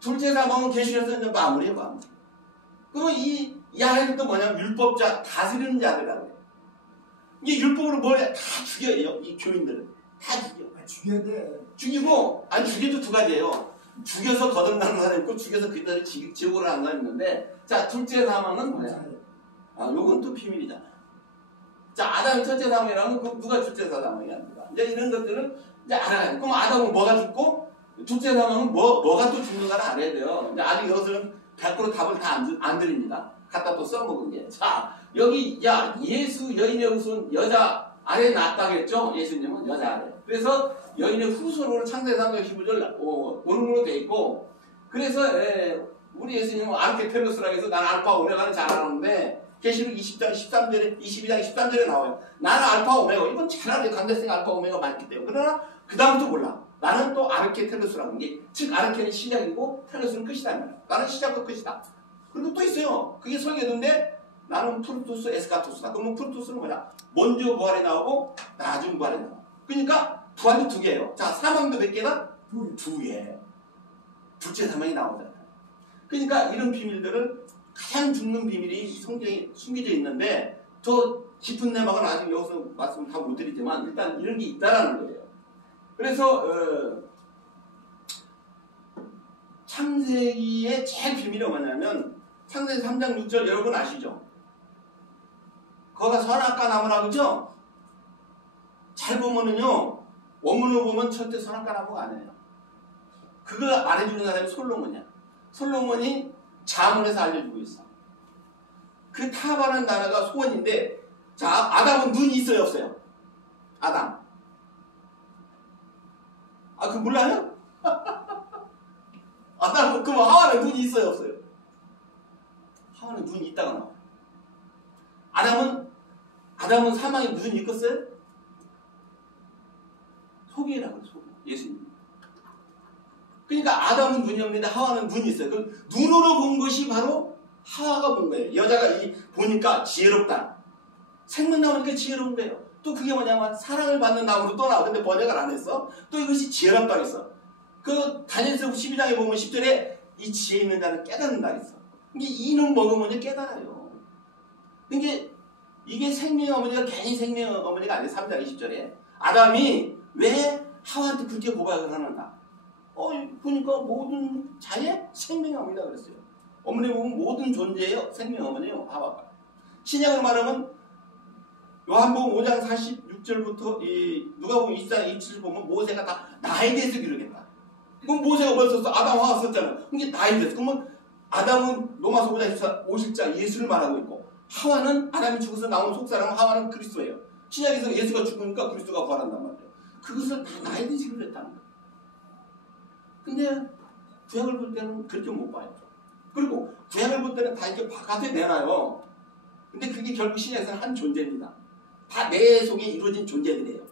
둘째 사망은 계시록에서 이제 마무리예요, 마무리. 그러면 이 안에는 또 뭐냐면 율법자, 다스리는 자들이라고 해요. 이게 율법으로 뭘 다 죽여요, 이 교인들은. 다 죽여. 죽여야 돼. 죽이고, 아니, 죽여도 두 가지예요. 죽여서 거듭나는 사람 있고, 죽여서 그들을 지옥으로 가는 사람 있는데, 자, 둘째 사망은 뭐야? 아, 요건 또 비밀이잖아. 자, 아담이 첫째 사망이라면, 누가 둘째 사망이야? 이제 이런 것들은 이제 알아야. 그럼 아담은 뭐가 죽고, 둘째 사망은 뭐가 또 죽는가를 알아야 돼요. 근데 아직 이것은 100% 답을 다 안 드립니다. 갖다 또 써먹은 게. 자, 여기, 야, 예수 여인의 후손 여자 아래 낳았다겠죠? 예수님은 여자 아래. 그래서 여인의 후손으로 창세기 3장 15절 오는으로 돼 있고, 그래서 우리 예수님은 아르케텔로스라고 해서 나는 알파 오메가는 잘 아는데, 계시록 20장 13절에 22장 13절에 나와요. 나는 알파 오메가. 이건 잘 알아요. 강대생 알파 오메가 많기 때문에. 그러나 그 다음부터 몰라. 나는 또 아르케텔로스라는 게, 즉 아르케는 시작이고 텔로스는 끝이다. 나는 시작과 끝이다. 그리고 또 있어요. 그게 설계도인데 나는 프루토스 에스카토스다. 그러면 프루토스는 뭐냐? 먼저 부활이 나오고 나중 부활이 나와. 그러니까 부활이 두 개예요. 자, 사망도 몇 개다? 두 개. 둘째 사망이 나오잖아요. 그러니까 이런 비밀들은 가장 죽는 비밀이 성경에 숨겨져 있는데, 더 깊은 내막은 아직 여기서 말씀 다 못 드리지만 일단 이런 게 있다라는 거예요. 그래서 창세기의 제일 비밀이 뭐냐면 창세기 3장 6절 여러분 아시죠? 거기가 선악과 나무라고 그죠? 잘 보면은요, 원문을 보면 절대 선악과 나무가 아니에요. 그거 말해주는 사람이 솔로몬이야. 솔로몬이 자문에서 알려주고 있어. 그 타바라는 나라가 소원인데, 자, 아담은 눈이 있어요, 없어요? 아담. 아, 그거 몰라요? 아담은, 그럼 하와는 눈이 있어요, 없어요? 하와는 눈이 있다가 나와요. 아담은 사망에 눈이 있겠어요? 속이라고, 속이. 예수님. 그러니까 아담은 눈이 없는데 하와는 눈이 있어요. 그 눈으로 본 것이 바로 하와가 본 거예요. 여자가 보니까 지혜롭다. 생명 나오니까 지혜로운 거예요. 또 그게 뭐냐면 사랑을 받는 나무로 또 나와. 근데 번역을 안 했어. 또 이것이 지혜롭다고 했어. 그 다니엘서 12장에 보면 10절에 이 지혜 있는 자는 깨닫는다 했어. 이게 이는 먹으면 깨달아요. 이게 생명의 어머니가 괜히 생명의 어머니가 아니에요. 3장 20절에. 아담이 왜 하와한테 그렇게 고백을 하는가? 보니까 모든 자의 생명의 어머니다 그랬어요. 어머니 보면 모든 존재의 생명의 어머니예요. 하와가. 신약으로 말하면 요한복음 5장 46절부터 누가복음 2장 27절 보면 모세가 다 나에 대해서 기록했다. 그럼 모세가 뭘 썼어? 아담 하와 썼잖아. 그게 나에 대해서. 그러면 아담은 로마서 5장 50장 예수를 말하고 있고, 하와는 아담이 죽어서 나온 속사람, 하와는 그리스도예요. 신약에서 예수가 죽으니까 그리스도가 부활한단 말이에요. 그것을 다 나에 대해서 기록했다는 거예요. 근데 구약을 볼 때는 그렇게 못 봐요. 그리고 구약을 볼 때는 다 이렇게 바깥에 내놔요. 근데 그게 결국 신약에서는 한 존재입니다. 다 내 속에 이루어진 존재들이에요.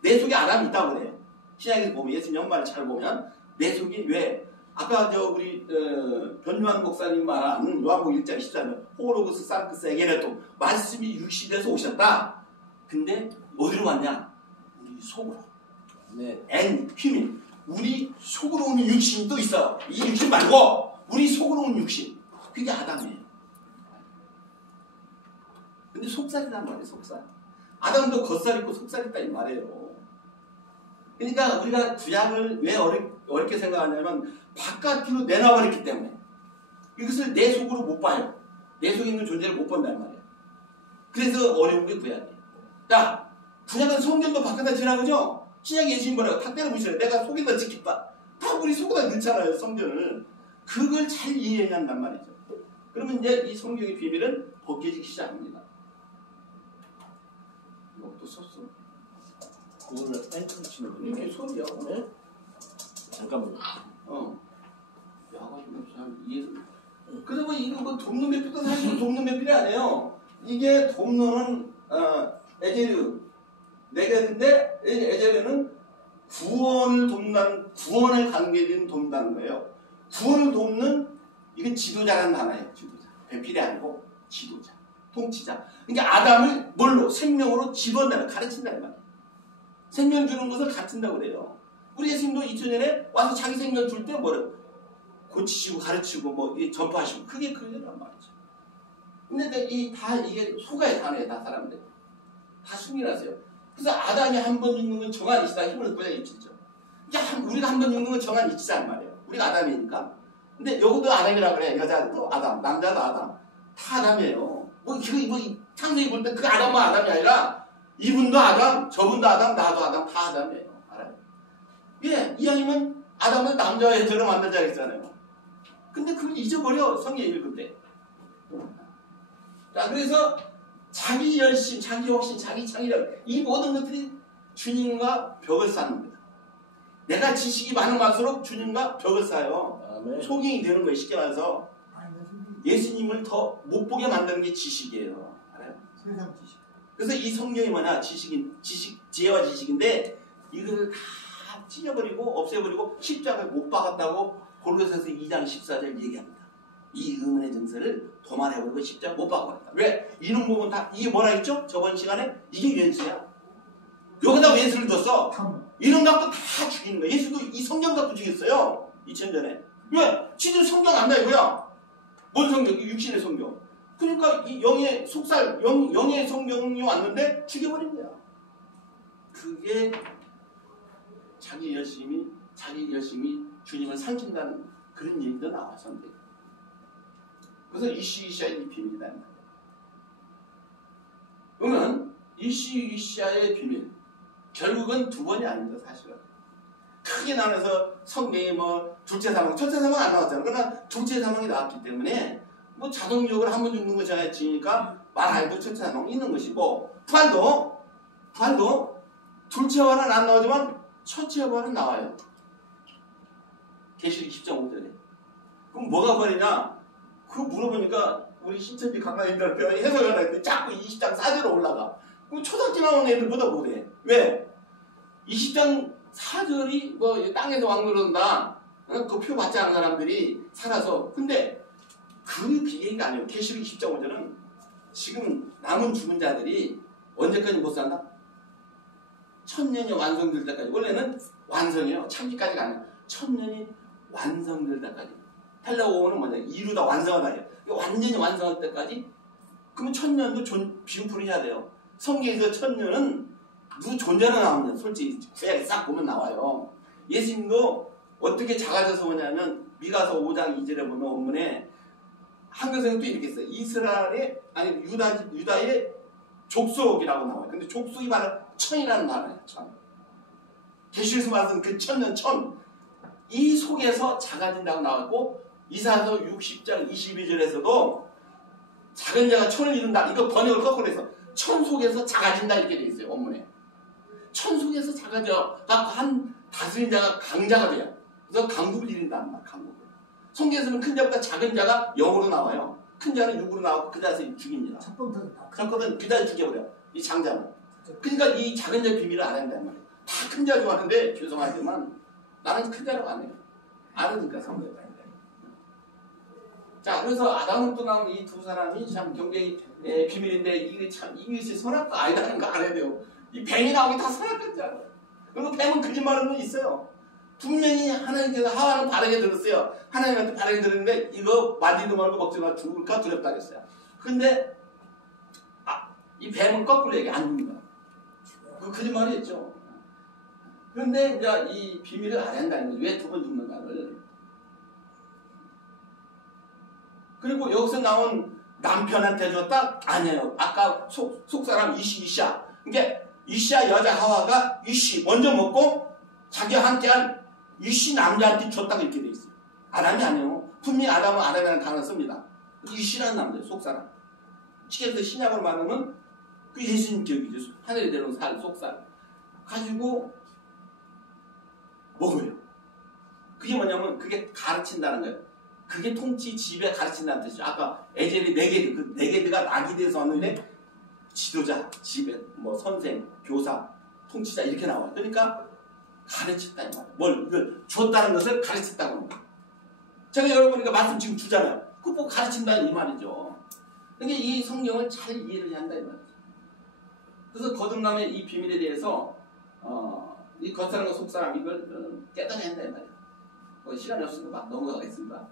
내 속에 아담이 있다고 그래요. 신약에서 보면 예수님 연말을 잘 보면 내 속에 왜 아까 우리 변유한 목사님 말한 요한복음 1장 14절 호로그스 상크스 에게레토 말씀이 육신에서 오셨다. 근데 어디로 왔냐? 우리 속으로. 네. 휘민. 우리 속으로 오는 육신이 또 있어. 이 육신 말고 우리 속으로 오는 육신. 그게 아담이에요. 근데 속살이란 말이에요. 속살. 아담도 겉살 있고 속살 있다 이 말이에요. 그러니까 우리가 구약을 왜 어렵게 생각하냐면 바깥으로 내놔버렸기 때문에 이것을 내 속으로 못 봐요. 내 속에 있는 존재를 못 본단 말이에요. 그래서 어려운 게 구약이에요. 자, 구약은 성경도 바깥에 지나가죠? 신약 예수님 뭐라고 다 때려부시잖아요. 내가 속에다 찍겠다. 다 우리 속에다 넣잖아요. 성경을. 그걸 잘 이해해야 한단 말이죠. 그러면 이제 이 성경의 비밀은 벗겨지기 시작합니다. 이것도 썼어? 그거를 앵커 치는 거예요. 이게 소리야. 네? 잠깐만요. 야가지고 잘 이해를. 그래서 이거 뭐 돕는 매표도 사실은 돕는 매표이 아니에요. 이게 돕는 에제르 내게인데 에제르는 구원을 돕는 구원을 관계된 돕는다는 거예요. 구원을 돕는 이건 지도자라는 단어예요. 지도자. 배필이 아니고 지도자, 통치자. 그러니까 아담을 뭘로 생명으로 지도한다는 가르친다는 말이에요. 생명 주는 것을 가르친다고 그래요. 우리 예수님도 2000년에 와서 자기 생명 줄 때 뭐래요? 고치시고 가르치고 뭐 전파하시고 그게 그거란 말이죠. 근데 이게 속아의 단어예요. 다 사람들 다 숨겨놨어요. 그래서 아담이 한 번 죽는 건 정한 이치다. 히브리서 9장 27절. 우리가 한 번 죽는 건 정한 이치란 말이에요. 우리가 아담이니까. 근데 여기도 아담이라 그래. 여자도 아담, 남자도 아담. 다 아담이에요. 창세기 볼 때 그 아담만 아담이 아니라 이분도 아담, 저분도 아담, 나도 아담, 다 아담이에요. 알아요? 예, 이왕이면 아담은 남자와 여자로 만들자 했잖아요. 근데 그걸 잊어버려. 성경 읽을 때. 자, 그래서 자기 열심, 자기 욕심, 자기 창의력 이 모든 것들이 주님과 벽을 쌓는 겁니다. 내가 지식이 많은 갈수록 주님과 벽을 쌓아요. 아멘. 소경이 되는 거예요. 쉽게 말해서 예수님을 더 못 보게 만드는 게 지식이에요. 알아요? 세상 지식. 그래서 이 성경이 뭐냐? 지혜와 지식인데 이거를 다 찢어버리고 없애버리고 십자가에 못 박았다고 골로새서 2장 14절 얘기합니다. 이 의문의 증서를 도말해버리고 십자가 못 박아버렸다. 왜? 이런 부분 다 이게 뭐라 했죠? 저번 시간에 이게元수야. 여기다元수를 뒀어. 이런 갖고 다 죽이는 거야. 예수도 이 성경 갖고 죽였어요. 2000전에. 왜? 지들 성경 안다 이거야. 뭔 성경? 육신의 성경. 그러니까 이 영의 속살, 영의 성경이 왔는데 죽여버린 거야. 그게 자기 열심히 주님을 삼킨다는 그런 얘기도 나와서 안 돼. 그래서 이시야의 비밀이다. 그러면 이시야의 비밀 결국은 두 번이 아닙니다. 사실은 크게 나눠서 성경이 뭐 둘째 사망, 첫째 사망 안 나왔잖아. 그러나 둘째 사망이 나왔기 때문에 뭐 자동적으로 한 번 죽는 거 정해지니까 말 안 해도 첫째 사망이 있는 것이고 부활도 둘째 부활은 안 나오지만 첫째 부활은 나와요. 계시록 10.5절에. 그럼 뭐가 부활이냐? 그거 물어보니까 우리 신천지 강남인들한테 해석을 하는데 자꾸 20장 4절로 올라가. 그럼 초등학교 나온 애들보다 못해. 왜? 20장 4절이 뭐 땅에서 왕노릇한다. 그 표 받지 않은 사람들이 살아서. 근데 그 비행기가 아니에요. 계시록 10.5절은 지금 남은 죽은 자들이 언제까지 못 산다? 1000년이 완성될 때까지. 원래는 완성이에요. 참기까지가 아니에요. 1000년이 완성될 때까지. 헬라어는 뭐냐? 이루다 완성하다. 완전히 완성할 때까지. 그러면 1000년도 비유풀이 해야 돼요. 성경에서 1000년은 누구 존재로 나오면 솔직히 구약에 싹 보면 나와요. 예수님도 어떻게 작아져서 오냐면 미가서 5장 2절에 보면 원문에 한글성에 또 이렇게 있어요. 이스라엘의 아니 유다의 족속이라고 나와요. 근데 족속이 바로 천이라는 단어예요. 천. 계시록에서 말하는 그 천년 천. 이 속에서 작아진다고 나왔고 이사야서 60장 22절에서도 작은 자가 천을 이룬다. 이거 번역을 거꾸로 해서 천 속에서 작아진다 이렇게 돼 있어요. 원문에. 천 속에서 작아져. 한 다스린 자가 강자가 돼요. 그래서 강국을 이룬다는 말. 강국을. 성경에서는 큰 자보다 작은 자가 영으로 나와요. 큰 자는 육으로 나오고 그 자에서 죽입니다. 첫번은 그 자를 죽여버려. 이 장자는. 그러니까 이 작은 자의 비밀을 알아낸다는 말이에요. 다 큰 자 좋아하는데 죄송하지만 나는 큰 자라고 안 해요. 알으니까 성경을. 자, 그래서 아담을 떠난 이 두 사람이 참 굉장히 비밀인데 이게 참 이것이 선악과 아니라는 거 알아야 돼요. 이 뱀이 나오기 다 선악한 줄 알아요. 그리고 뱀은 거짓말하는 건 있어요. 분명히 하나님께서 하와는 바르게 들었어요. 하나님한테 바르게 들었는데 이거 만지도 말고 먹지 말고 죽을까 두렵다 그랬어요. 근데 이 뱀은 거꾸로 얘기 안 죽는다. 그 거짓말이었죠. 그런데 이제 이 비밀을 알아야 한다는 거죠. 왜 두 번 죽는가를. 그리고 여기서 나온 남편한테 줬다? 아니에요. 아까 속사람 이시야. 그러니까 이시야 여자 하와가 이시 먼저 먹고 자기와 함께한 이시 남자한테 줬다고 이렇게 돼 있어요. 아담이 아니에요. 분명히 아담은 아담이라는 단어를 씁니다. 이시라는 남자예요. 속사람. 시계에서 신약으로 말하면 그 예수님 기억이죠. 하늘에 내려온 살, 속살. 가지고 먹어요. 그게 뭐냐면 그게 가르친다는 거예요. 그게 통치 지배 가르친다는 뜻이죠. 아까 에젤이 네게드, 그 네게드가 낙이 돼서 왔는데 지도자, 지배, 뭐 선생, 교사, 통치자 이렇게 나와요. 그러니까 가르쳤다 이 말이에요. 뭘 줬다는 것을 가르쳤다고 합니다. 제가 여러분이니까 말씀 지금 주잖아요. 그거 뭐 가르친다는 이 말이죠. 그러니까 이 성경을 잘 이해를 해야 한다 이 말이죠. 그래서 거듭남의 이 비밀에 대해서 이 겉사람과 속사람 이걸 깨달아야 한다 이 말이에요. 시간이 없으니까 막 넘어가겠습니다.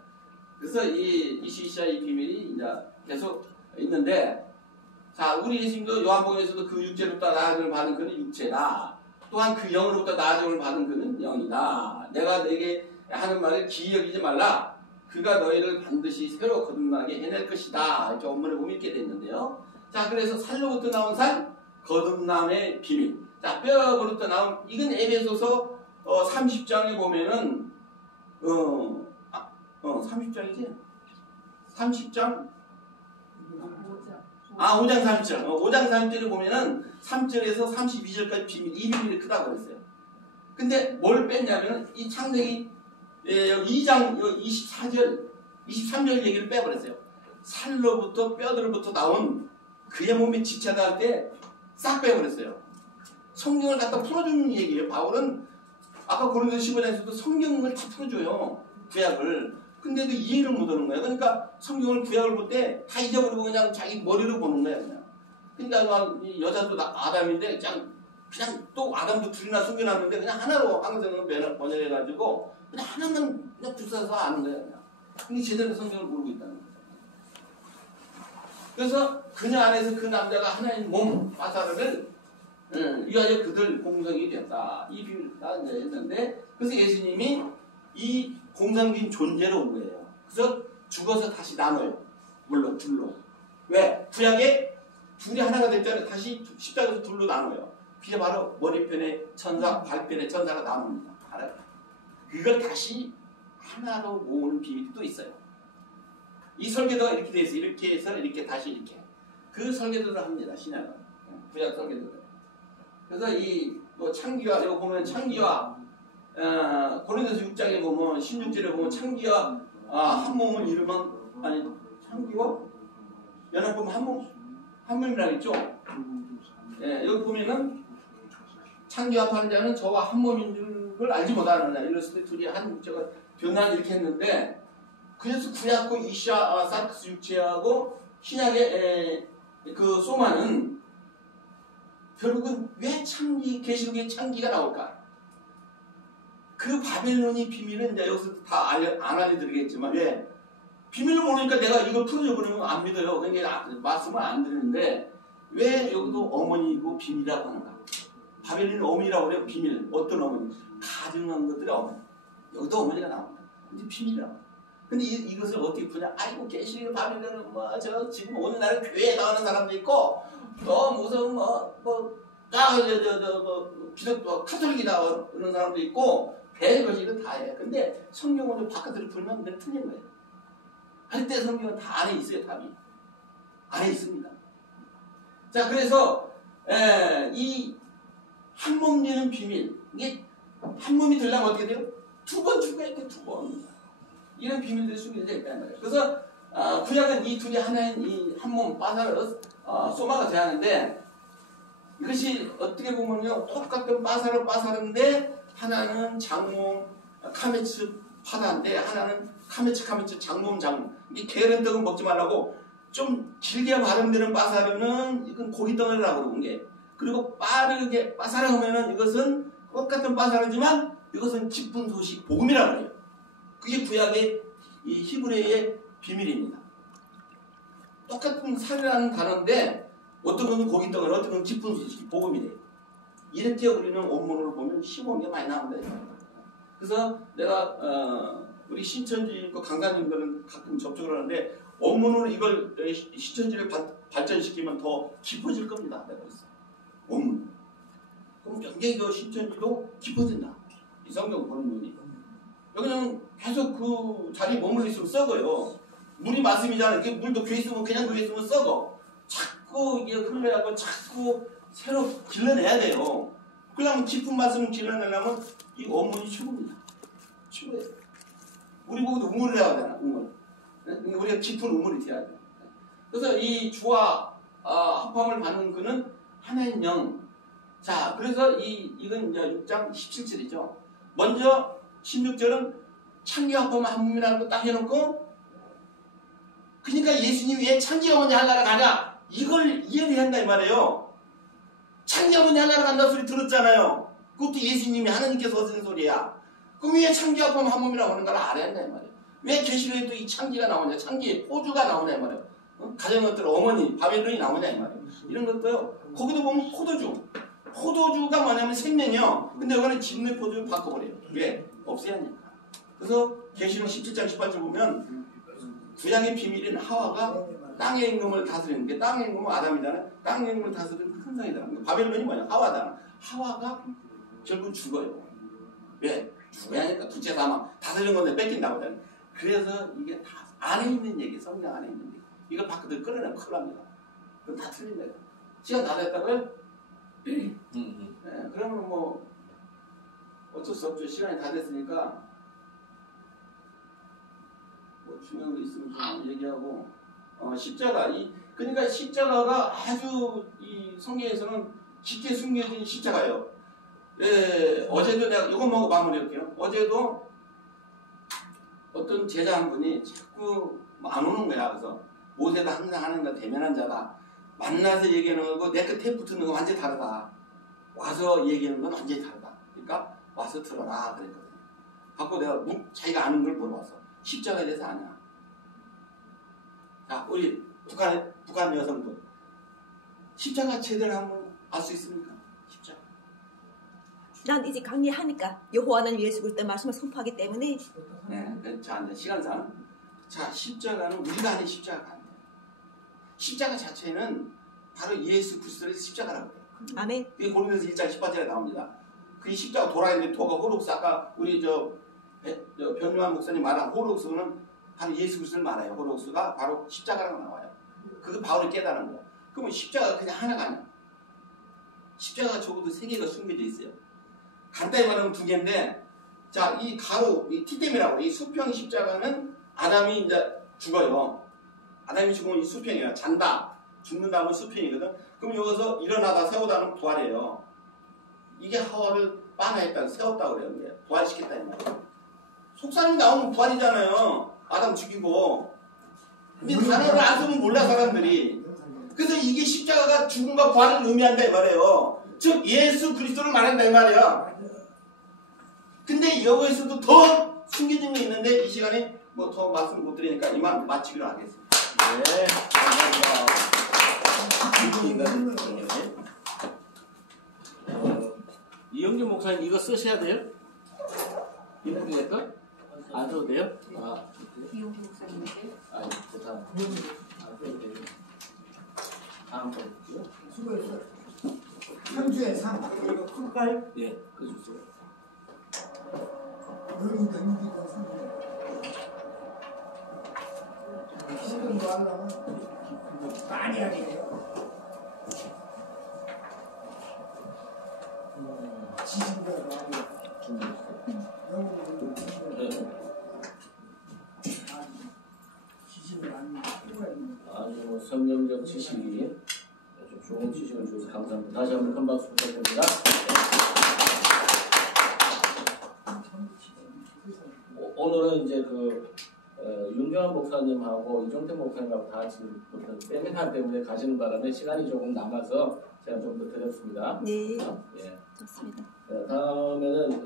그래서 이 이시시아의 비밀이 이제 계속 있는데, 자, 우리 예수님도 요한복음에서도 그 육체로부터 나아짐을 받은 그는 육체다. 또한 그 영으로부터 나아짐을 받은 그는 영이다. 내가 내게 하는 말을 기이 여기지 말라. 그가 너희를 반드시 새로 거듭나게 해낼 것이다. 이렇게 원문에 보면 이렇게 됐는데요. 자, 그래서 살로부터 나온 살, 거듭남의 비밀. 자, 뼈로부터 나온, 이건 에베소서 30장에 보면은 30장이지? 30장? 5장 30절. 5장 30절에 보면은 3절에서 32절까지 비밀, 이 비밀이 크다고 그랬어요. 근데 뭘 뺐냐면 이 창세기 2장 24절, 23절 얘기를 빼버렸어요. 살로부터 뼈들로부터 나온 그의 몸이 지체다 할 때 싹 빼버렸어요. 성경을 갖다 풀어주는 얘기예요. 바울은 아까 고린도 15장에서도 성경을 다 풀어줘요. 구약을. 근데도 이해를 못하는 거예요. 그러니까 성경을 구약을 볼 때 다 잊어버리고 그냥 자기 머리로 보는 거예요. 그냥. 그러니까 이 여자도 아담인데 그냥 또 아담도 둘이나 숨겨놨는데 그냥 하나로 항상 번역해가지고 그냥 하나만 그냥 불사서 아는 거예요. 그냥. 근데 제대로 성경을 모르고 있다는 거예요. 그래서 그녀 안에서 그 남자가 하나의 몸, 바사르를 위하여 그들 공성이 됐다. 이 비유를 다 이제 했는데, 그래서 예수님이 이 공성적인 존재로 온 거예요. 그래서 죽어서 다시 나눠요. 물론 둘로. 왜? 구약에 둘이 하나가 됐잖아요. 다시 십자가에서 둘로 나눠요. 그게 바로 머리편의 천사, 발편의 천사가 나눕니다. 알아요? 그걸 다시 하나로 모으는 비밀이 또 있어요. 이 설계도가 이렇게 돼 있어요. 이렇게 해서 이렇게 다시 이렇게. 그 설계도를 합니다. 신약은. 구약 설계도를. 그래서 창기와, 이거 보면 창기와, 고린도서 6장에 보면, 16절에 보면 창기와 한 몸을 이루면, 아니, 창기와 연합보면 한 몸이라고 했죠? 예, 여기 보면은 창기와 파는 자는 저와 한 몸인 줄을 알지 못하느냐. 이랬을 때 둘이 한 육체가 변화를 이렇게 했는데, 그래서 구약과 이시아 사르크스 육체하고 신약의 그 소마는 결국은 왜 계시록에 창기가 나올까? 그 바벨론이 비밀은 이제 여기서 다 안 알려드리겠지만, 왜? 비밀을 모르니까 내가 이걸 풀어줘 버리면 안 믿어요. 그러니까 말씀을 안 드리는데, 왜 여기도 어머니이고 비밀이라고 하는가? 바벨론은 어머니라고 그래요. 비밀. 어떤 어머니? 가증한 것들의 어머니. 여기도 어머니가 나옵니다. 근데 비밀이라고. 근데 이것을 어떻게 푸냐? 아이고, 계시록 바벨론은 지금 오늘날 교회에 나오는 사람도 있고, 무슨 카톨릭이다 그런 사람도 있고, 별것이 다 해. 근데 성경을 바깥으로 풀면 늘 틀린 거예요. 할 때 성경은 다 안에 있어요, 답이. 안에 있습니다. 자, 그래서 이 한 몸 되는 비밀, 이게 한 몸이 되려면 어떻게 돼요? 두 번 죽어야 돼, 두 번. 이런 비밀들이 숨겨져 있단 말이에요. 그래서 구약은 이 둘이 하나인 이 한 몸 바사르 소마가 돼야 하는데, 이것이 어떻게 보면요, 똑같은 바사르인데 하나는 장몸 카메츠 파다인데 하나는 카메츠 장몸. 이 게으른 떡은 먹지 말라고 좀 길게 발음되는 바사르는 이건 고기 덩어리라고 그러는 게, 그리고 빠르게 바사르하면은 이것은 똑같은 바사르지만 이것은 기쁜 소식 복음이라고 해요. 그게 구약의 이 히브리어의 비밀입니다. 똑같은 살이라는 단어인데 어떤 건 고기 덩어리, 어떤 건 기쁜 소식 복음이 돼요. 이렇게 우리는 원문으로 보면 쉬운 게 많이 나옵니다. 그래서 내가 우리 신천지 강사님들은 가끔 접촉을 하는데 원문으로 이걸 신천지를 발전시키면 더 깊어질 겁니다. 내가 그랬어. 원문. 그럼 굉장히 그 신천지도 깊어진다. 이 성경 보는 눈이. 여기는 계속 그 자리에 머물러 있으면 썩어요. 물이 말씀이잖아요. 이게 물도 교회 있으면 그냥 교회 있으면 썩어. 자꾸 이게 흘러야 하고 자꾸 새로 길러내야 돼요. 그러면 깊은 말씀을 길러내려면 이 원문이 최고입니다. 최고예요. 우리 보고도 우물이라고 하잖아. 우물. 우리가 깊은 우물이 돼야 돼요. 그래서 이 주와 합함을 받는 그는 하나인 영. 자, 그래서 이건 이제 6장 17절이죠. 먼저 16절은 창기와 합함을 한 몸이라는 거 딱 해놓고, 그러니까 예수님이 왜 창기와 먼저 하나로 가냐? 이걸 이해를 한다 이 말이에요. 창기와 먼저 하나로 간다는 소리 들었잖아요. 그것도 예수님이 하나님께서 하시는 소리야. 그럼 왜 창기와 봄 한 몸이라고 하는 걸 알아야 한다 이 말이에요. 왜 계시록에 또 이 창기가 나오냐, 창기의 포주가 나오냐 이 말이에요. 가정 것들 어머니 바벨론이 나오냐 이 말이에요. 이런 것도요. 거기도 보면 포도주가 뭐냐면 생명이요. 근데 여기는 진흙 포도를 바꿔버려요. 왜? 없애야 하니까. 그래서 계시록 17장 18절 보면 구약의 비밀인 하와가 땅의 임금을 다스리는 게, 땅의 임금은 아담이잖아요. 땅의 임금을 다스리는 큰 성이잖아요. 바벨론이 뭐냐? 하와잖아. 하와가 결국 죽어요. 왜? 죽어야 하니까. 둘째 사망. 다스리는 건데 뺏긴다고 하잖아요. 그래서 이게 다 안에 있는 얘기, 성경 안에 있는 얘기. 이거 밖으로 끌어내면 큰일 납니다. 그건 다 틀린 거예요. 시간 다 됐다고요? 네, 그러면 뭐 어쩔 수 없죠. 시간이 다 됐으니까 뭐 중요한 거 있으면 좀 얘기하고, 십자가, 그러니까 십자가가 아주 이 성경에서는 깊게 숨겨진 십자가예요. 예, 어제도 내가 이거 먹고 마무리할게요. 어제도 어떤 제자 한 분이 자꾸 안 오는 거야. 그래서 모세도 항상 하는 거 대면한 자다. 만나서 얘기하는 거고 내 끝에 붙는 거 완전히 다르다. 와서 얘기하는 건 완전히 다르다. 그러니까 와서 들어라 그랬거든요. 갖고 내가 자기가 아는 걸 물어봤어. 십자가에 대해서 아냐? 자, 우리 북한 여성들 십자가 제대로 한번 알 수 있습니까? 십자가. 난 이제 강의하니까 여호와는 예수 그리스도의 말씀을 선포하기 때문에. 네, 자 이제 시간상. 자, 십자가는 우리가 아는 십자가가 아니에요. 십자가 자체는 바로 예수 그리스도의 십자가라고 해요. 아멘. 그게 고린도서 1장 18절에 나옵니다. 그 십자가 돌아있는데 도가 호록스, 아까 우리 변유한 목사님 말한 호록스는 바로 예수 그리스도를 말해요. 호록스가 바로 십자가라고 나와요. 그거 바울이 깨달은 거예요. 그러면 십자가가 그냥 하나가 아니야. 십자가가 적어도 3개가 숨겨져 있어요. 간단히 말하면 2개인데, 자, 이 가로, 이 티뎀이라고, 이 수평 십자가는 아담이 이제 죽어요. 아담이 죽으면 이 수평이에요. 잔다. 죽는다면 수평이거든. 그럼 여기서 일어나다 세우다는 부활이에요. 이게 하와를 빠나했다, 세웠다고 그래요. 부활시켰다 이 말이에요. 속사람이 나오면 부활이잖아요. 아담 죽이고. 근데 단어를 안 쓰면 몰라 사람들이. 그래서 이게 십자가가 죽음과 부활을 의미한다 이 말이에요. 즉 예수 그리스도를 말한다 이 말이야. 근데 여기에서도 더 숨겨진 게 있는데 이 시간에 뭐 더 말씀 못 드리니까 이만 마치기로 하겠습니다. 네, 감사합니다. 이영규 목사님 이거 쓰셔야 돼요? 이렇게 될까? 안 써도 돼요? 이용기 목사님인데. 아니, 다. 다음 거 볼게요. 수고했어요. 3주에 3. 이거 클까요? 예, 그 주세요. 여기 넘기다 3주. 시간도 하려면 많이 하게 돼요. 지진도 많이 영어로 지진을 많이 아주 성경적 지식이 아주 좋은 지식을 주셔서 감사합니다. 다시 한번 큰 박수 부탁드립니다. 오늘은 이제 윤경환 목사님하고 이종태 목사님하고 다 지금 세미나 때문에 가시는 바람에 시간이 조금 남아서 제가 좀 더 드렸습니다. 네. 예. 좋습니다. 다음에는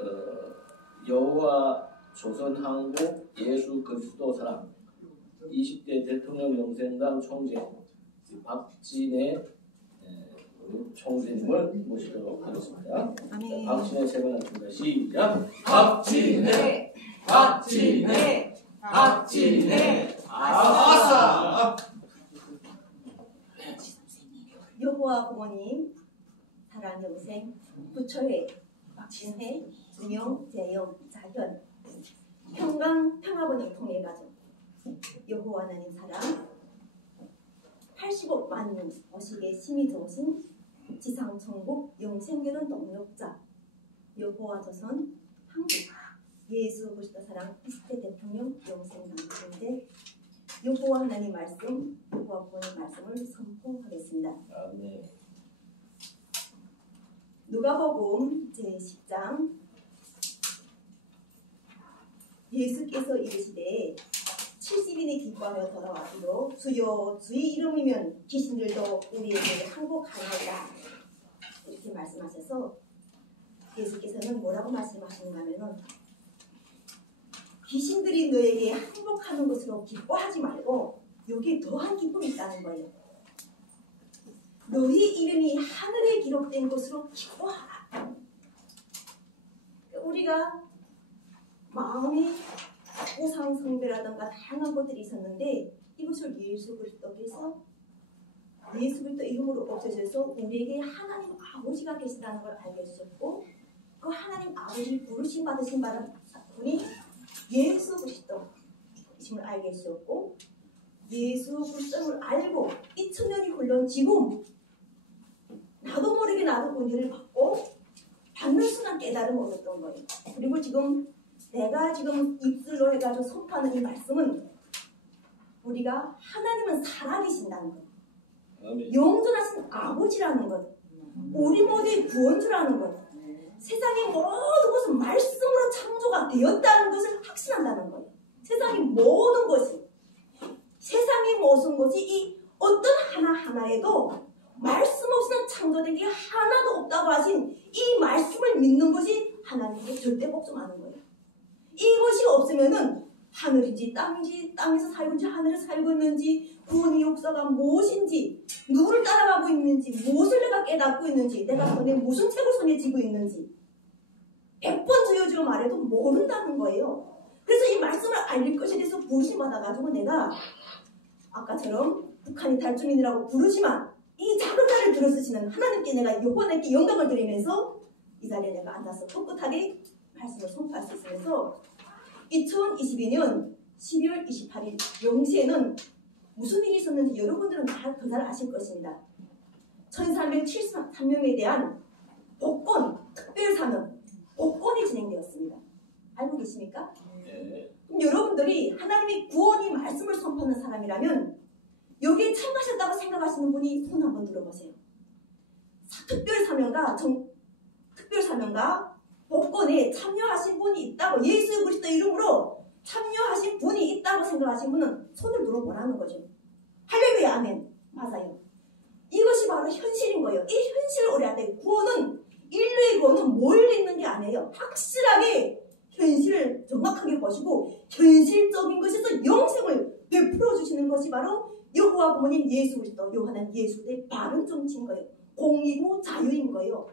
여호와 조선한국 예수 그리스도 사랑 20대 대통령 영생당 총재 박진애 총재님을 모시도록 하겠습니다. 아멘. 박진애 세 번 하겠습니다. 시작. 박진애, 박진애, 박진애. 아싸! 여호와 부모님, 사랑 영생, 부처회, 박진혜, 준영, 재영, 자현, 평강 평화번영 통일 가정, 여호와 하나님 사랑, 85만 어식의 심의정신, 지상천국 영생결혼 동력자, 여호와 조선 한국 예수 그리스도 사랑 20대 대통령 영생당 총재, 여호와 하나님 말씀, 여호와 부모님 말씀을 선포하겠습니다. 네. 누가복음 제10장 예수께서 이르시되 70인이 기뻐하며 돌아와기로 주여 주의 이름이면 귀신들도 우리에게 항복하리라 이렇게 말씀하셔서 예수께서는 뭐라고 말씀하시는가 하면은 귀신들이 너에게 항복하는 것으로 기뻐하지 말고 여기에 더한 기쁨이 있다는 거예요. 너희 이름이 하늘에 기록된 것으로 기뻐하라. 우리가 마음이 우상 숭배라든가 다양한 것들이 있었는데 이것을 예수 그리스도께서 예수 그리스도 이름으로 없애셔서 우리에게 하나님 아버지가 계시다는 걸 알게 해주셨고 그 하나님 아버지 부르심 받으신 분이 예수 그리스도이심을 알게 해주셨고 예수 그리스도를 알고 2000년이 흘러온 지금 나도 모르게 나도 은혜를 받고 받는 순간 깨달음을 얻었던 거예요. 그리고 지금 내가 지금 입술로 해가지고 선포하는 이 말씀은 우리가 하나님은 살아계신다는 것, 영존하신 아버지라는 것, 우리 모두의 구원주라는 것, 세상의 모든 것은 말씀으로 창조가 되었다는 것을 확신한다는 거예요. 세상의 모든 것이 세상의 모든 것이 이 어떤 하나하나에도 말씀 없이는 창조된 게 하나도 없다고 하신 이 말씀을 믿는 것이 하나님께 절대 복종하는 거예요. 이것이 없으면은 하늘인지 땅인지 땅에서 살고 있는지 하늘에서 살고 있는지 구원의 역사가 무엇인지 누구를 따라가고 있는지 무엇을 내가 깨닫고 있는지 내가 손에 무슨 책을 손에 쥐고 있는지 100번 저여주로 말해도 모른다는 거예요. 그래서 이 말씀을 알릴 것에 대해서 부르심 받아가지고 내가 아까처럼 북한이 달주민이라고 부르지만 이 작은 자리를 들어쓰시는 하나님께 내가 여호와께 영광을 드리면서 이 자리에 내가 앉아서 꿋꿋하게 말씀을 선포할 수 있으면서 2022년 12월 28일 0시에는 무슨 일이 있었는지 여러분들은 다 더 잘 아실 것입니다. 1373명에 대한 복권, 특별사명, 복권이 진행되었습니다. 알고 계십니까? 네. 그럼 여러분들이 하나님의 구원이 말씀을 선포하는 사람이라면 여기에 참가하셨다고 생각하시는 분이 손 한번 들어보세요. 특별사명과 복권에 참여하신 분이 있다고 예수 그리스도 이름으로 참여하신 분이 있다고 생각하신 분은 손을 들어보라는 거죠. 할렐루야 아멘. 맞아요. 이것이 바로 현실인 거예요. 이 현실을 우리한테 구원은 인류의 구원은 뭘 믿는 게 아니에요. 확실하게 현실을 정확하게 보시고 현실적인 것에서 영생을 베풀어 주시는 것이 바로 여호와 부모님 예수 그리스도 요한은 예수의 바른 정치인 거예요. 공의고 자유인 거예요.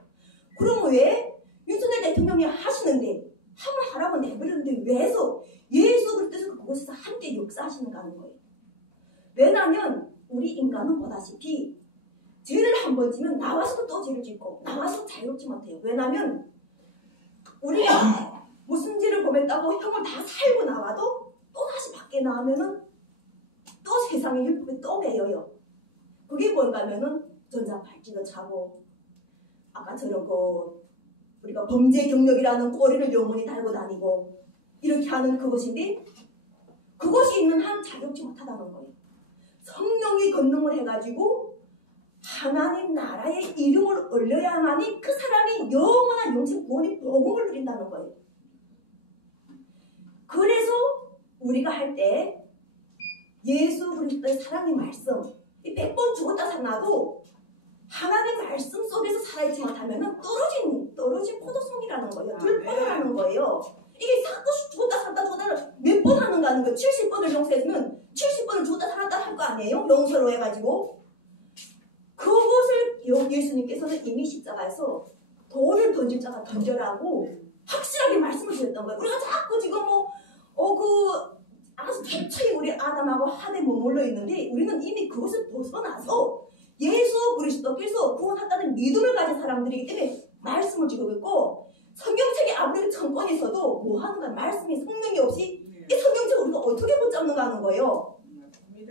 그럼 왜 윤석열 대통령이 하시는데 하면 하라고 내버렸는데 왜 해서 예수 그리스도께서 그곳에서 함께 역사하시는가 하는 거예요. 왜냐하면 우리 인간은 보다시피 죄를 한 번 지면 나와서도 또 죄를 짓고 나와서 자유롭지 못해요. 왜냐하면 우리가 무슨 죄를 범했다고 형을 다 살고 나와도 또 다시 밖에 나오면은 또 세상의 율법에 또 매여요. 그게 뭔가 하면은 전자발찌도 차고 아까처럼 우리가 범죄 경력이라는 꼬리를 영원히 달고 다니고 이렇게 하는 그것인데 그것이 있는 한 자격지 못하다는 거예요. 성령이 권능을 해가지고 하나님 나라의 이름을 올려야만이 그 사람이 영원한 영생 구원의 복음을 누린다는 거예요. 그래서 우리가 할 때 예수 그리스도의 사랑의 말씀 이 100번 죽었다 살아나도 하나님 말씀 속에서 살아있지 못하면 떨어진 포도송이라는 거예요. 들뻔하는 거예요. 이게 자꾸 죽었다 살았다 몇 번 하는가 하는 거예요. 70번을 용서했으면 70번을 죽었다 살았다 할 거 아니에요. 용서로 해가지고 그것을 예수님께서는 이미 십자가에서 돌을 던질 자가 던져라고 확실하게 말씀을 드렸던 거예요. 우리가 자꾸 지금 아주 태초에 우리 아담하고 하나에 머물러 있는데 우리는 이미 그것을 벗어나서 예수 그리스도께서 구원한다는 믿음을 가진 사람들이기 때문에 말씀을 지고 있고 성경책에 아무리 천권이 있어도 뭐 하는가 말씀이 성령이 없이 이 성경책을 우리가 어떻게 붙잡는가 하는 거예요.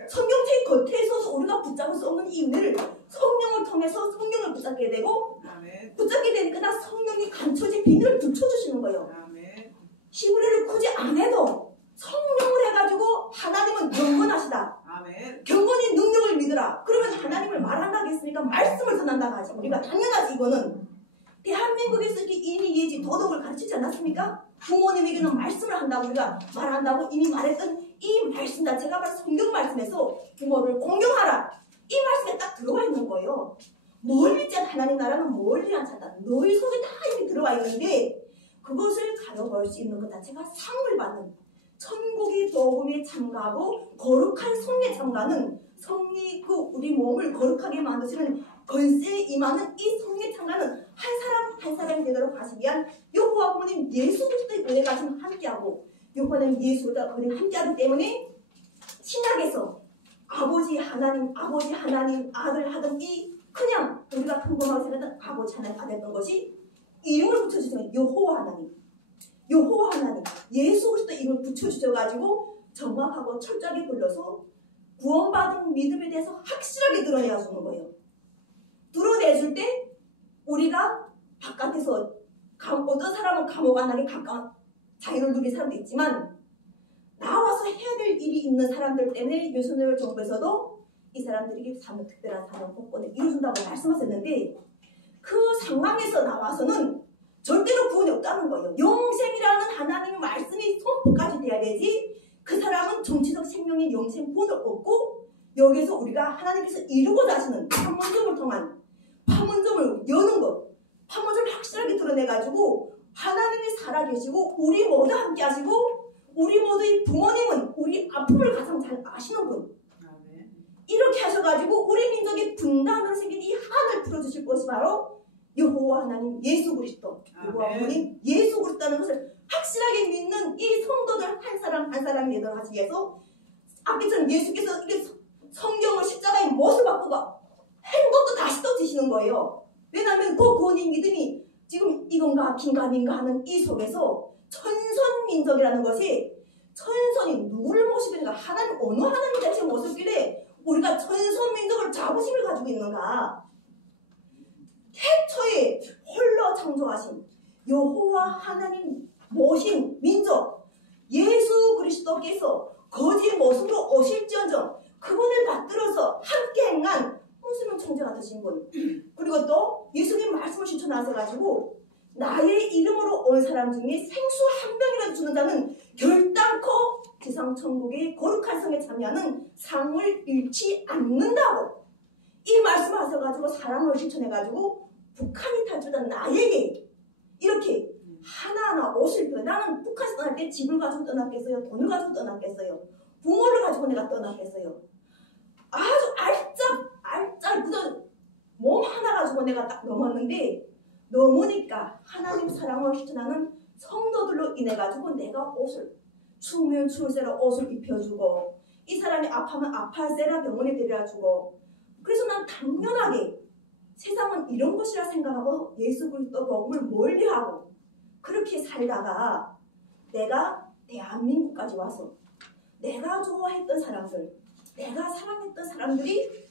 성경책 겉에 서서 우리가 붙잡을 수 없는 이 은혜를 성령을 통해서 성령을 붙잡게 되고 붙잡게 되니까 나 성령이 감춰진 비늘을 붙여주시는 거예요. 히브리를 굳이 안 해도 성령을 해가지고 하나님은 경건하시다. 경건이 능력을 믿으라. 그러면 하나님을 말한다고 했으니까 말씀을 전한다고 하지. 우리가 당연하지 이거는. 대한민국에서 이렇게 이미 예지 도덕을 가르치지 않았습니까? 부모님에게는 말씀을 한다고 우리가 말한다고 이미 말했던 이 말씀 자체가 바로 성경 말씀에서 부모를 공경하라. 이 말씀에 딱 들어가 있는 거예요. 뭘 믿지 않는 하나님 나라는 멀리 않잖아. 너희 속에 다 이미 들어와 있는데 그것을 가져볼 수 있는 것 자체가 상을 받는 천국의 복음에 참가하고 거룩한 성례에 참가하는 성리 우리 몸을 거룩하게 만드시는 권세에 임하는 이 성례에 참가하는 한 사람 한 사람이 되도록 하시기 위한 여호와 부모님 예수 그리스도의 은혜가 지금 함께하고 여호와는 예수 그리스도와 은혜가 함께하기 때문에 신약에서 아버지 하나님 아들 하던 이 그냥 우리가 평범하게 생각했던 아버지 하나님 아들했던 것이 이름을 붙여주시면 여호와 하나님 예수 그리스도 이름을 붙여주셔가지고 정확하고 철저하게 불러서 구원받은 믿음에 대해서 확실하게 드러내야 주는 거예요. 드러내줄 때 우리가 바깥에서 어떤 사람은 감옥 안하게 가까운 자유를 누린 사람도 있지만 나와서 해야 될 일이 있는 사람들 때문에 윤석열 정부에서도 이 사람들에게 특별한 사명 복권을 이루어준다고 말씀하셨는데 그 상황에서 나와서는 절대로 구원이 없다는 거예요. 영생이라는 하나님의 말씀이 선포까지 돼야 되지 그 사람은 정치적 생명의 영생 구원을 얻고 여기서 우리가 하나님께서 이루고자 하시는 판문점을 통한 판문점을 여는 것 판문점을 확실하게 드러내가지고 하나님이 살아계시고 우리 모두 함께 하시고 우리 모두의 부모님은 우리 아픔을 가장 잘 아시는 분 이렇게 하셔가지고 우리 민족의 분단으로 생긴 이 한을 풀어주실 것이 바로 여호와 하나님 예수 그리스도 여호와 부모님 예수 그리스도라는 것을 확실하게 믿는 이 성도들 한 사람 한 사람이 되도록 하시기 위해서 아까처럼 예수께서 이게 성경을 십자가에 못을 바꾸고 행복도 다시 떠지시는 거예요. 왜냐하면 그 구원의 믿음이 지금 이건가 긴가민가 하는 이 속에서 천선민족이라는 것이 천선이 누구를 모시는가 하나님 어느 하나님 대체 모습길래 우리가 천선민족을 자부심을 가지고 있는가 태초에 홀로 창조하신 여호와 하나님 모신 민족 예수 그리스도께서 거짓 모습으로 오실지언정 그분을 받들어서 함께 행한 무슬림 청자가 되신 분 그리고 또 예수님 말씀을 실천하셔가지고 나의 이름으로 온 사람 중에 생수 한 명이라도 주는 자는 결단코 지상천국의 거룩한 성에 참여하는 상을 잃지 않는다고 이 말씀하셔가지고 사랑을 실천해가지고 북한이 탈출한 나에게 이렇게 하나하나 옷을 입혀 나는 북한에서 떠날 때 집을 가지고 떠났겠어요? 돈을 가지고 떠났겠어요? 부모를 가지고 내가 떠났겠어요? 아주 알짝 그저 몸 하나 가지고 내가 딱 넘었는데 넘으니까 하나님 사랑을 실천하는 성도들로 인해 가지고 내가 옷을 추우면 추울세라 옷을 입혀주고 이 사람이 아파하면 아파할세라 병원에 데려다주고 그래서 난 당연하게 세상은 이런 것이라 생각하고 예수 그리스도 복음을 멀리하고 그렇게 살다가 내가 대한민국까지 와서 내가 좋아했던 사람들 내가 사랑했던 사람들이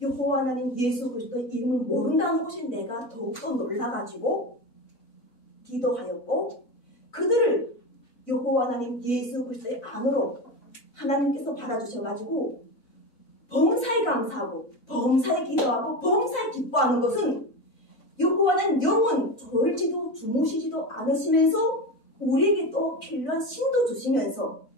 여호와 하나님 예수 그리스도의 이름을 모른다는 것이 내가 더욱더 놀라가지고 기도하였고 그들을 여호와 하나님 예수 그리스도의 안으로 하나님께서 받아주셔가지고 범사에 감사하고 범사에 기도하고 범사에 기뻐하는 것은 여호와는 영원 졸지도 주무시지도 않으시면서 우리에게 또 필요한 힘도 주시면서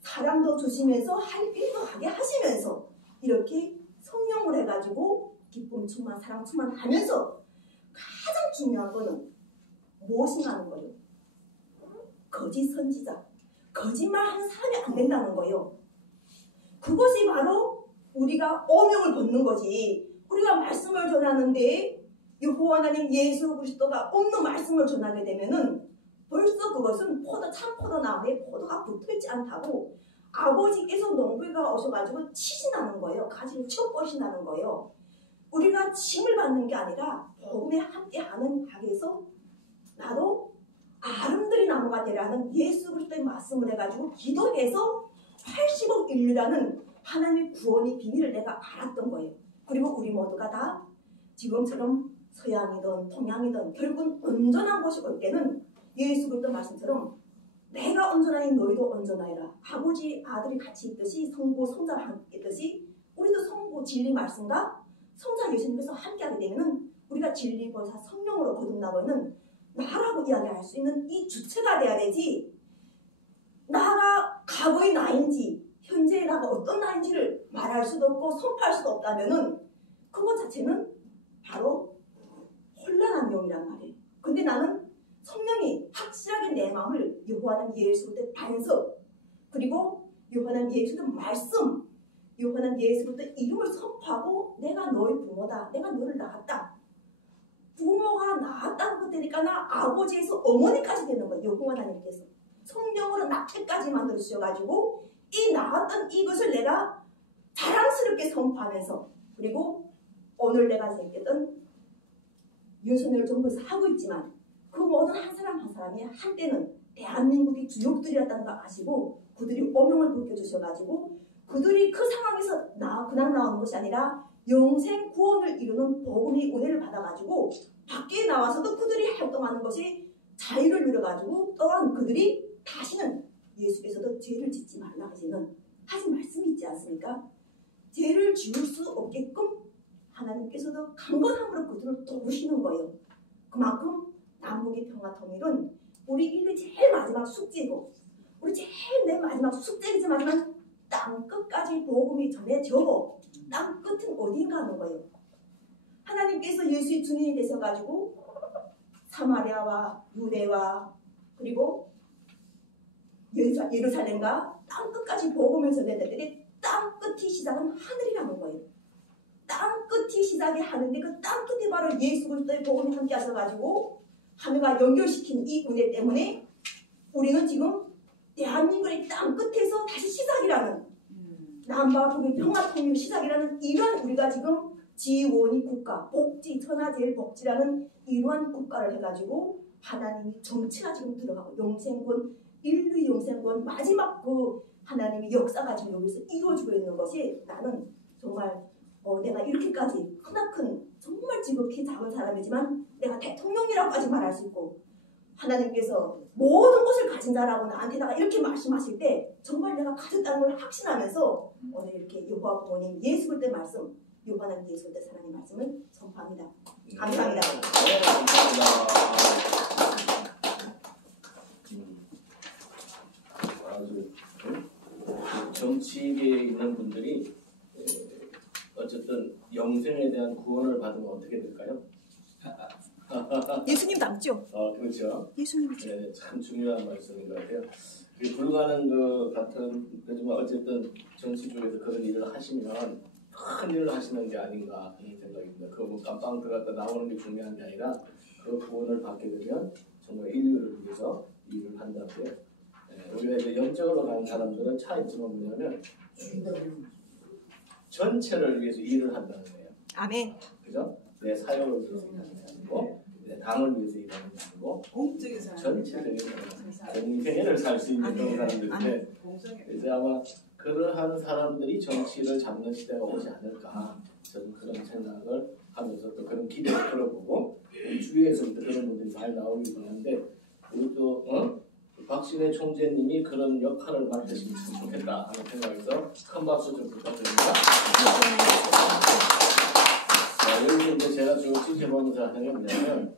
사랑도 주시면서 할 일도 하게 하시면서 이렇게 성령을 해가지고 기쁨 충만 사랑 충만하면서 가장 중요한 거는 무엇인가 하는 거예요. 거짓 선지자 거짓말하는 사람이 안 된다는 거예요. 그것이 바로 우리가 오명을 벗는 거지. 우리가 말씀을 전하는데 여호와 하나님 예수 그리스도가 없는 말씀을 전하게 되면은 벌써 그것은 참 포도나무에 포도가 붙어있지 않다고 아버지께서 농부가 오셔가지고 치신다는 거예요. 가지를 쳐버리신다는 거예요. 우리가 징을 받는 게 아니라 복음에 함께하는 학에서 나도 아름드리 나무가 되라는 예수 그리스도의 말씀을 해가지고 기도해서 80억 인류라는 하나님의 구원의 비밀을 내가 알았던 거예요. 그리고 우리 모두가 다 지금처럼 서양이든 동양이든 결국은 온전한 곳이 올 때는 예수 그리스도 말씀처럼 내가 온전하니 너희도 온전하여라. 아버지 아들이 같이 있듯이 성부 성자가 함께 있듯이 우리도 성부 진리 말씀과 성자 예수님께서 함께하게 되면은 우리가 진리 보사 성령으로 거듭나고 있는 나라고 이야기할 수 있는 이 주체가 돼야 되지. 나가 과거의 나인지 현재의 나가 어떤 나인지를 말할 수도 없고 선포할 수도 없다면은 그것 자체는 바로 혼란한 영이란 말이에요. 근데 나는 성령이 확실하게 내 마음을 여호와는 예수 그리스도의 반석, 그리고 요한은 예수의 말씀, 요한은 예수 그리스도의 이름을 선포하고 내가 너의 부모다, 내가 너를 낳았다. 부모가 낳았다는 것 되니까 나 아버지에서 어머니까지 되는 거예요. 여호와 하나님께서 성령으로 낳기까지 만들어 주셔가지고 이 낳았던 이것을 내가 자랑스럽게 선포하면서, 그리고 오늘 내가 생겼던 윤석열 정부에서 하고 있지만 그 모든 한 사람 한 사람이 한때는 대한민국의 주역들이었다는 걸 아시고 그들이 오명을 벗겨주셔가지고 그들이 그 상황에서 그냥 나오는 것이 아니라 영생 구원을 이루는 복음의 은혜를 받아가지고 밖에 나와서도 그들이 활동하는 것이 자유를 누려가지고 또한 그들이 다시는 예수께서도 죄를 짓지 말라 하신 말씀이 있지 않습니까? 죄를 지을 수 없게끔 하나님께서도 강건함으로 그들을 도우시는 거예요. 그만큼 남북의 평화 통일은 우리 인類제일 마지막 숙제고 우리 제일 맨 마지막 숙제이지만 땅 끝까지 복음이 전해져고 땅 끝은 어딘가 하는 거예요. 하나님께서 예수의 증인이 되셔가지고 사마리아와 유대와 그리고 예루살렘과 땅 끝까지 복음을 전했는데 땅 끝이 시작은 하늘이라는 거예요. 땅 끝이 시작이 하는데 그 땅 끝이 바로 예수 그리스도의 복음이 함께 하셔가지고 하늘과 연결시킨 이 은혜 때문에 우리는 지금 대한민국의 땅 끝에서 다시 시작이라는 남과 북의 평화 통일 시작이라는 이러한 우리가 지금 지원이 국가, 복지, 천하제일복지라는 이러한 국가를 해가지고 하나님이 정치가 지금 들어가고 영생권, 인류 영생권 마지막 그 하나님의 역사가 지금 여기서 이루어지고 있는 것이 나는 정말 내가 이렇게까지 크나큰 정말 지극히 작은 사람이지만 내가 대통령이라고까지 말할 수 있고 하나님께서 모든 것을 가진 자라고 나한테다가 이렇게 말씀하실 때 정말 내가 가졌다는 걸 확신하면서 오늘 이렇게 여호와 부모님 예수 그리스도의 말씀, 요한은 예수 그리스도의 사랑의 말씀을 선포합니다. 감사합니다. 아주 정치계에 있는 분들이 어쨌든 영생에 대한 구원을 받으면 어떻게 될까요? 예수님 닮죠? 그렇죠. 예수님이죠. 네, 참 중요한 말씀인 것 같아요. 불가능한 것 같은 거지만 어쨌든 정치 쪽에서 그런 일을 하시면 큰 일을 하시는 게 아닌가 하는 생각입니다. 그거 뭐 깜빵 들어갔다 나오는 게 중요한 게 아니라 그 구원을 받게 되면 정말 인류를 위해서 일을 한다고요. 우리가 이제 영적으로 가는 사람들은 차이점은 뭐냐면 전체를 위해서 일을 한다는 거예요. 아멘. 그죠? 내 사역을 위해서 일하는 게 아니고 내 당을 위해서 일하는 게 아니고 전체적인 공생애를 살 수 있는 그런 사람들인데 이제 아마 그러한 사람들이 정치를 잡는 시대가 오지 않을까 저는 그런 생각을 하면서 또 그런 기대를 들어보고 주위에서부터 그런 분들이 많이 나오기도 하는데 그리고 또 박신혜 총재님이 그런 역할을 맡으시면 좋겠다 하는 생각에서 큰 박수 좀 부탁드립니다. 여기서 이제 제가 주로 지켜보면서 하는 게 뭐냐면